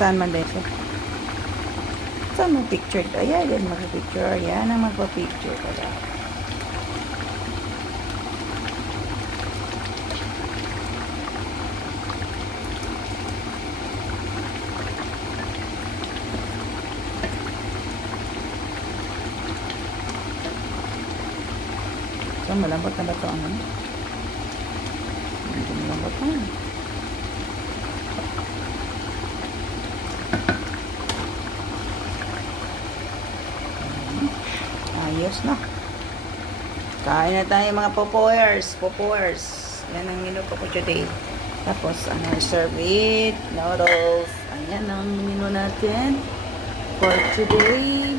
Saan man din siya? Saan mo picture? Ayan, yan magpa-picture. Ayan ang magpa-picture pala. So, malambot na ba ito ang ano? Hindi malambot na. Ayos na. Kain na tayo mga popoers. Popoers. Yan ang menu ko po today. Tapos, serve it. Noodles. Ayan ang menu natin for today.